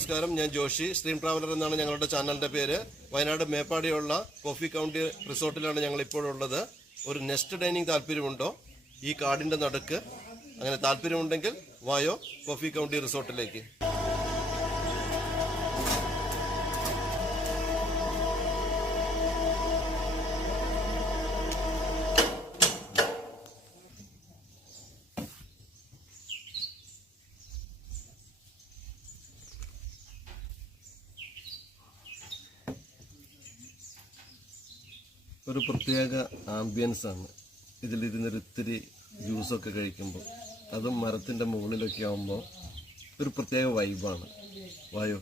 നമസ്കാരം. ഞാൻ Joshi. Stream traveller എന്നാണ് ഞങ്ങളുടെ ചാനലിന്റെ പേര്. വയനാട് മേപ്പാടിയുള്ള കോഫി കൗണ്ടി റിസോർട്ടിലാണ് ഞങ്ങൾ ഇപ്പോഴുള്ളത്. ഒരു നെസ്റ്റ് ഡൈനിങ് താല്പര്യമുണ്ടോ? ഈ കാടിന്റെ നടുക്ക് അങ്ങനെ താല്പര്യമുണ്ടെങ്കിൽ വായോ കോഫി കൗണ്ടി റിസോർട്ടിലേക്ക്. ഒരു പ്രത്യേക ആംബിയൻസ് ആണ് ഇതിലിരുന്നൊരിത്തിരി ജ്യൂസൊക്കെ കഴിക്കുമ്പോൾ. അതും മരത്തിൻ്റെ മുകളിലൊക്കെ ആകുമ്പോൾ ഒരു പ്രത്യേക വൈബാണ്. വായോ.